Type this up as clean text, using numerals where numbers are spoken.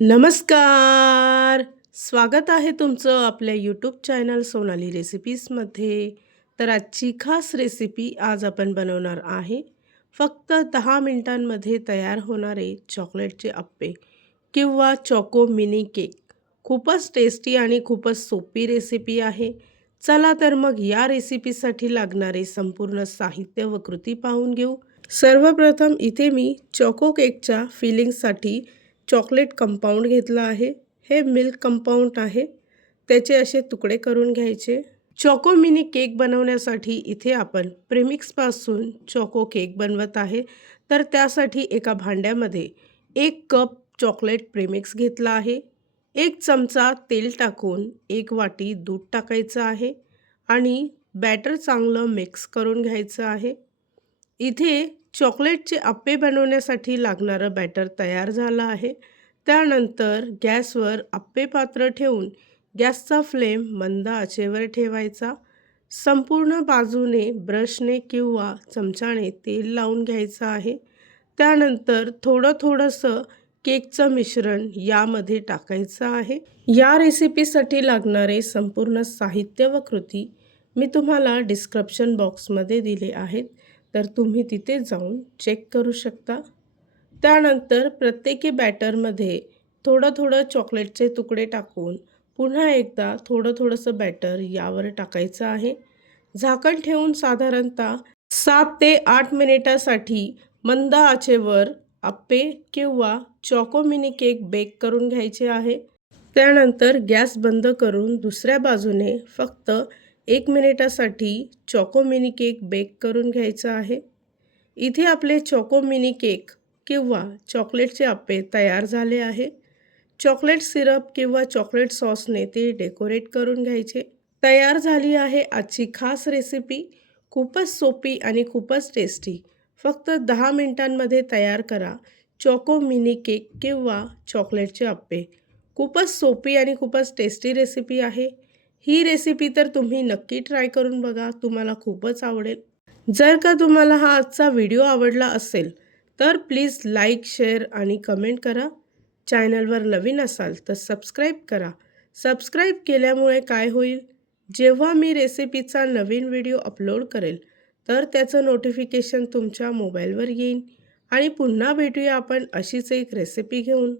नमस्कार. स्वागत आहे तुमचं आपल्या यूट्यूब चॅनल सोनाली रेसिपीजमध्ये. तर आजची खास रेसिपी आज आपण बनवणार आहे. फक्त 10 मिनिटांमध्ये तयार होणारे चॉकलेटचे अप्पे किंवा चोको मिनी केक. खूपच टेस्टी आणि खूपच सोपी रेसिपी आहे. चला तर मग या रेसिपीसाठी लागणारे संपूर्ण साहित्य व कृती पाहून घेऊ. सर्वप्रथम इथे मी चोको केकच्या फिलिंगसाठी चॉकलेट कंपाऊंड घेतलं आहे. हे मिल्क कंपाऊंड आहे. त्याचे असे तुकडे करून घ्यायचे. चोको मिनी केक बनवण्यासाठी इथे आपण प्रेमिक्सपासून चोको केक बनवत आहे. तर त्यासाठी एका भांड्यामध्ये 1 कप चॉकलेट प्रेमिक्स घेतला आहे. 1 चमचा तेल टाकून 1 वाटी दूध टाकायचं आहे आणि बॅटर चांगलं मिक्स करून घ्यायचं आहे. इथे चॉकलेटचे अप्पे बनवण्यासाठी लागणारं बॅटर तयार झालं आहे. त्यानंतर गॅसवर अप्पे पात्र ठेवून गॅसचा फ्लेम मंद आचेवर ठेवायचा. संपूर्ण बाजूने ब्रशने किंवा चमच्याने तेल लावून घ्यायचं आहे. त्यानंतर थोडंसं केकचं मिश्रण यामध्ये टाकायचं आहे. या रेसिपीसाठी लागणारे संपूर्ण साहित्य व कृती मी तुम्हाला डिस्क्रिप्शन बॉक्समध्ये दिले आहेत. तर तुम्ही तिथे जाऊन चेक करू शकता. त्यानंतर प्रत्येकी बॅटरमध्ये थोडं चॉकलेटचे तुकडे टाकून पुन्हा एकदा थोडंसं बॅटर यावर टाकायचं आहे. झाकण ठेवून साधारणतः 7 ते 8 मिनिटासाठी मंद आचेवर अप्पे किंवा चोको मिनी केक बेक करून घ्यायचे आहे. त्यानंतर गॅस बंद करून दुसऱ्या बाजूने फक्त 1 मिनिटासाठी चोको मिनी केक बेक करून घ्यायचा आहे. इथे आपले चोको मिनी केक किंवा चॉकलेटचे अप्पे तयार झाले आहे. चॉकलेट सिरप किंवा चॉकलेट सॉसने ते डेकोरेट करून घ्यायचे. तयार झाली आहे आजची खास रेसिपी. खूपच सोपी आणि खूपच टेस्टी. फक्त 10 मिनिटांमध्ये तयार करा चोको मिनी केक किंवा चॉकलेटचे अप्पे. खूपच सोपी आणि खूपच टेस्टी रेसिपी आहे. ही रेसिपी तर तुम्ही नक्की ट्राय करून बघा. तुम्हाला खूपच आवडेल. जर का तुम्हाला हा आजचा व्हिडिओ आवडला असेल तर प्लीज लाईक, शेअर आणि कमेंट करा. चॅनलवर नवीन असाल तर सबस्क्राईब करा. सबस्क्राईब केल्यामुळे काय होईल, जेव्हा मी रेसिपीचा नवीन व्हिडिओ अपलोड करेल तर त्याचं नोटिफिकेशन तुमच्या मोबाईलवर येईल. आणि पुन्हा भेटूया आपण अशीच एक रेसिपी घेऊन.